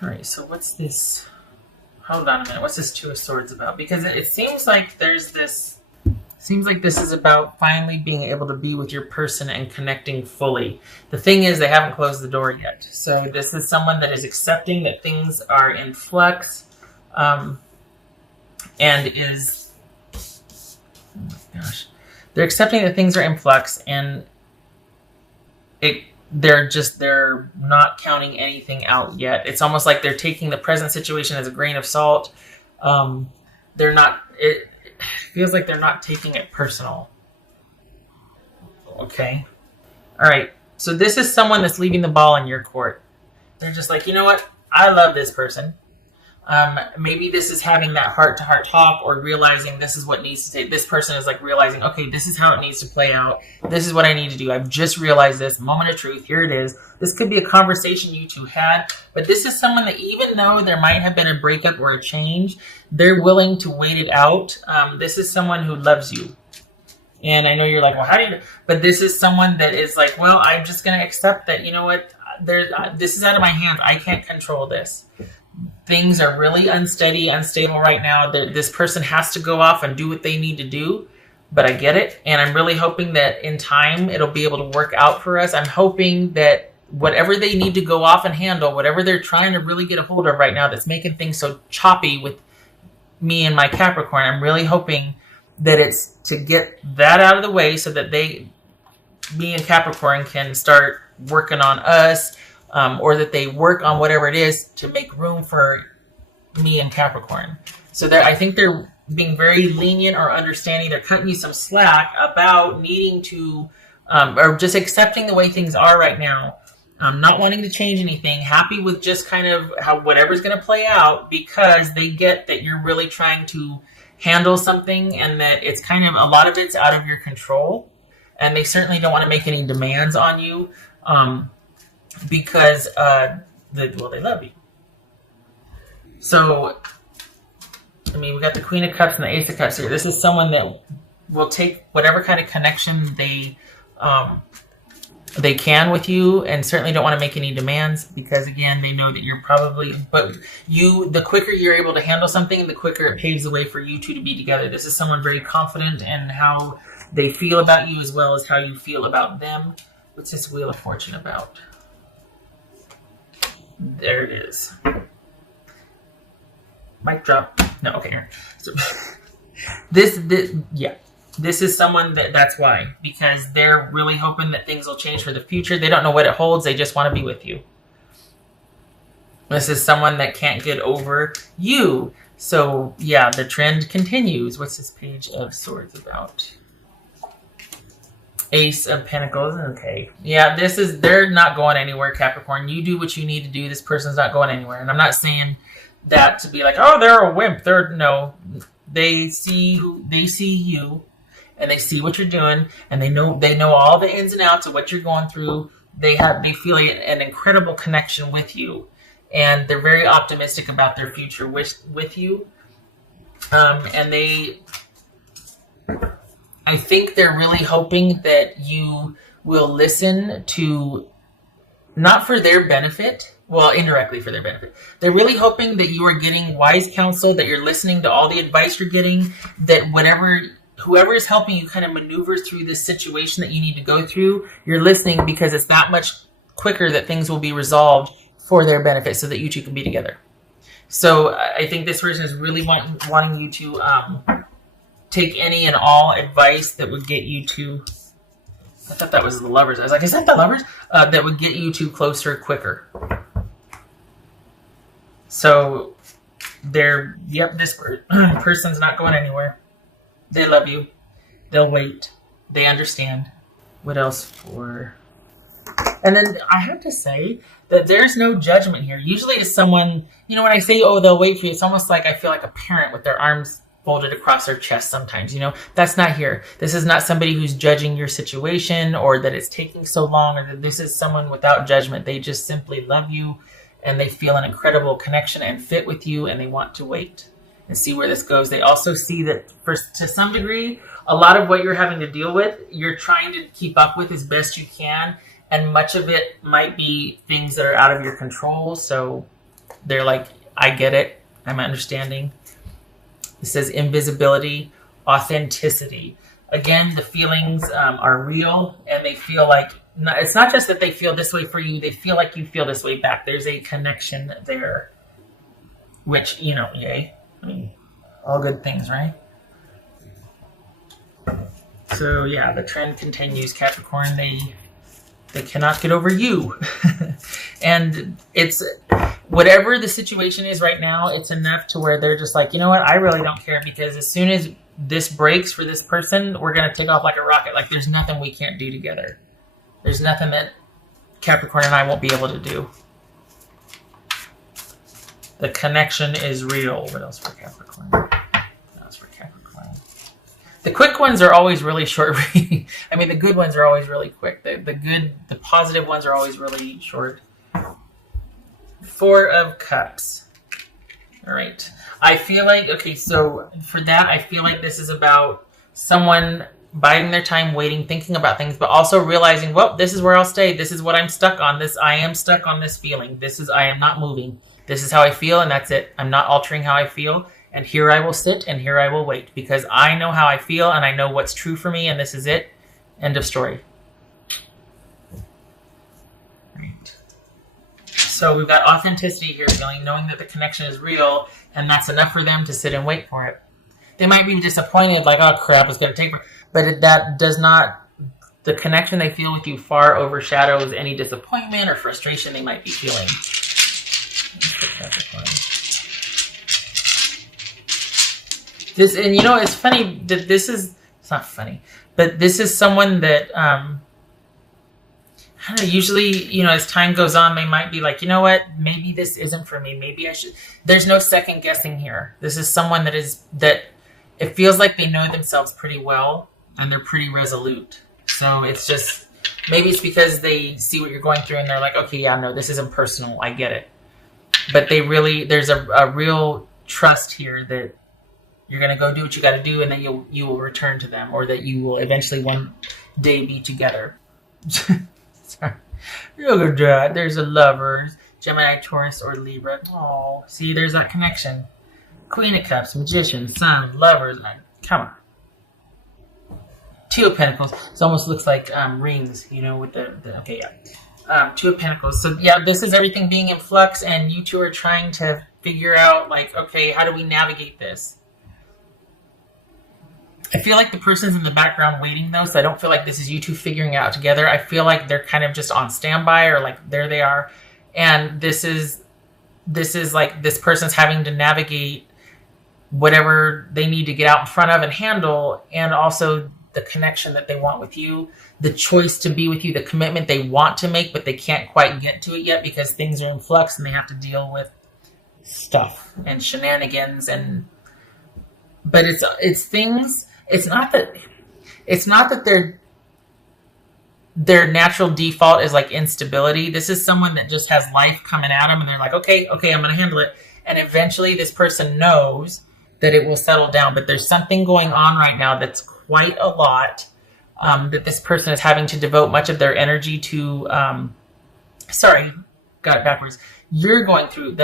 All right, so what's this? Hold on a minute. What's this Two of Swords about? Because it seems like there's this... Seems like this is about finally being able to be with your person and connecting fully. The thing is, they haven't closed the door yet. So this is someone that is accepting that things are in flux, and is... Oh my gosh. They're accepting that things are in flux, and they're not counting anything out yet. It's almost like they're taking the present situation as a grain of salt. They're not... It feels like they're not taking it personal. Okay. All right. So this is someone that's leaving the ball in your court. They're just like, you know what? I love this person. Maybe this is having that heart-to-heart talk, or realizing this is what needs to take. This person is like realizing, okay, this is how it needs to play out. This is what I need to do. I've just realized this. Moment of truth. Here it is. This could be a conversation you two had, but this is someone that, even though there might have been a breakup or a change, they're willing to wait it out. This is someone who loves you. And I know you're like, well, how do you... But this is someone that is like, well, I'm just going to accept that, you know what? This is out of my hands. I can't control this. Things are really unstable right now. This person has to go off and do what they need to do, but I get it. And I'm really hoping that in time, it'll be able to work out for us. I'm hoping that whatever they need to go off and handle, whatever they're trying to really get a hold of right now that's making things so choppy with me and my Capricorn, I'm really hoping that it's to get that out of the way so that me and Capricorn can start working on us, or that they work on whatever it is to make room for me and Capricorn. So I think they're being very lenient or understanding. They're cutting you some slack about needing to, or just accepting the way things are right now. Not wanting to change anything, happy with just kind of how whatever's going to play out, because they get that you're really trying to handle something, and that it's kind of, a lot of it's out of your control, and they certainly don't want to make any demands on you, because they love you. So, I mean, we got the Queen of Cups and the Ace of Cups here. This is someone that will take whatever kind of connection they can with you, and certainly don't want to make any demands, because again, they know that you're probably, but the quicker you're able to handle something, the quicker it paves the way for you two to be together. This is someone very confident in how they feel about you, as well as how you feel about them. What's this Wheel of Fortune about? There it is. Mic drop. No, okay. So, this is someone that's why. Because they're really hoping that things will change for the future. They don't know what it holds. They just want to be with you. This is someone that can't get over you. So, yeah, the trend continues. What's this Page of Swords about? Ace of Pentacles. Okay. Yeah, they're not going anywhere, Capricorn. You do what you need to do. This person's not going anywhere. And I'm not saying that to be like, oh, they're a wimp. No. They see you, and they see what you're doing, and they know all the ins and outs of what you're going through. They feel an incredible connection with you, and they're very optimistic about their future with you. And I think they're really hoping that you will listen to, not for their benefit, well, indirectly for their benefit. They're really hoping that you are getting wise counsel, that you're listening to all the advice you're getting, that whoever is helping you kind of maneuver through this situation that you need to go through, you're listening, because it's that much quicker that things will be resolved for their benefit, so that you two can be together. So I think this person is really wanting you to take any and all advice that would get you to... I thought that was the Lovers. I was like, is that the Lovers? That would get you two closer quicker. So, this person's not going anywhere. They love you. They'll wait. They understand. What else for... And then I have to say that there's no judgment here. Usually it's someone, when I say, oh, they'll wait for you, it's almost like I feel like a parent with their arms folded across their chest sometimes, That's not here. This is not somebody who's judging your situation, or that it's taking so long, or that this is someone without judgment. They just simply love you, and they feel an incredible connection and fit with you, and they want to wait and see where this goes. They also see that, to some degree, a lot of what you're having to deal with, you're trying to keep up with as best you can, and much of it might be things that are out of your control. So They're like, I get it. I'm understanding. It says invisibility, authenticity. Again, the feelings are real, and they feel like, it's not just that they feel this way for you, they feel like you feel this way back. There's a connection there, which, yay. I mean, all good things, right? So yeah, the trend continues, Capricorn. They cannot get over you. And it's, whatever the situation is right now, it's enough to where they're just like, you know what, I really don't care, because as soon as this breaks for this person, we're going to take off like a rocket. Like, there's nothing we can't do together. There's nothing that Capricorn and I won't be able to do. The connection is real. What else for Capricorn? What else for Capricorn? The quick ones are always really short. I mean, the good ones are always really quick. The positive ones are always really short. 4 of Cups. All right. I feel like, okay, so for that, I feel like this is about someone biding their time, waiting, thinking about things, but also realizing, well, this is where I'll stay. This is what I'm stuck on. I am stuck on this feeling. I am not moving. This is how I feel, and that's it. I'm not altering how I feel, and here I will sit, and here I will wait, because I know how I feel, and I know what's true for me, and this is it. End of story. Right. So we've got authenticity here, knowing that the connection is real, and that's enough for them to sit and wait for it. They might be disappointed, like, oh crap, it's going to take me. But that does not, the connection they feel with you far overshadows any disappointment or frustration they might be feeling. This, and it's funny that it's not funny, but this is someone that, I don't know, usually, as time goes on, they might be like, you know what, maybe this isn't for me. Maybe I should, there's no second guessing here. This is someone that it feels like they know themselves pretty well, and they're pretty resolute. So it's just, maybe it's because they see what you're going through, and they're like, okay, yeah, no, this isn't personal. I get it. But there's a real trust here that you're going to go do what you got to do, and that you will return to them, or that you will eventually one day be together. Sorry. Look at that. There's a lover, Gemini, Taurus, or Libra. Oh, see, there's that connection. Queen of Cups, Magician, Sun, Lovers. Come on. 2 of Pentacles. It almost looks like rings, with the okay, yeah. 2 of Pentacles. So, yeah, this is everything being in flux, and you two are trying to figure out, like, okay, how do we navigate this? I feel like the person's in the background waiting, though, so I don't feel like this is you two figuring it out together. I feel like they're kind of just on standby, or like there they are. And this is like this person's having to navigate whatever they need to get out in front of and handle, and also the connection that they want with you, the choice to be with you, the commitment they want to make, but they can't quite get to it yet because things are in flux and they have to deal with stuff and shenanigans. But it's things. It's not that their natural default is like instability. This is someone that just has life coming at them, and they're like, okay, I'm going to handle it. And eventually this person knows that it will settle down. But there's something going on right now that's quite a lot, that this person is having to devote much of their energy to. Sorry, got it backwards. You're going through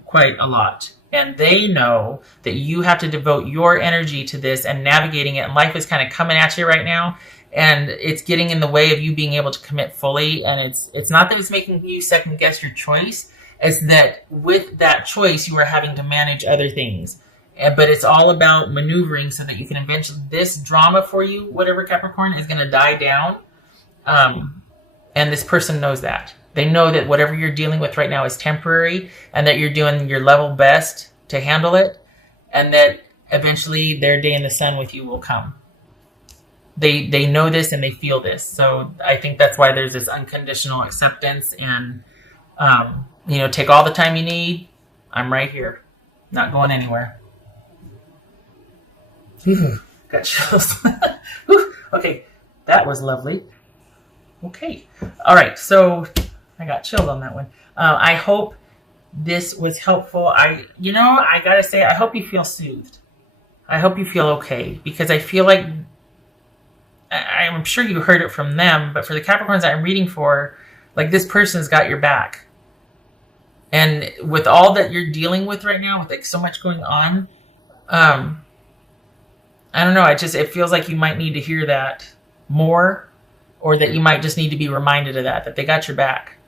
quite a lot. And they know that you have to devote your energy to this and navigating it. And life is kind of coming at you right now. And it's getting in the way of you being able to commit fully. And it's not that it's making you second guess your choice. It's that with that choice, you are having to manage other things. But it's all about maneuvering so that you can eventually, this drama for you, whatever Capricorn, is going to die down. And this person knows that. They know that whatever you're dealing with right now is temporary, and that you're doing your level best to handle it, and that eventually their day in the sun with you will come. They know this and they feel this. So I think that's why there's this unconditional acceptance, and take all the time you need. I'm right here. Not going anywhere. Got chills. Okay, that was lovely. Okay. All right, so I got chilled on that one. I hope this was helpful. I gotta say, I hope you feel soothed. I hope you feel okay, because I feel like, I'm sure you heard it from them, but for the Capricorns that I'm reading for, like, this person's got your back. And with all that you're dealing with right now, with like so much going on, I don't know. It feels like you might need to hear that more, or that you might just need to be reminded of that they got your back.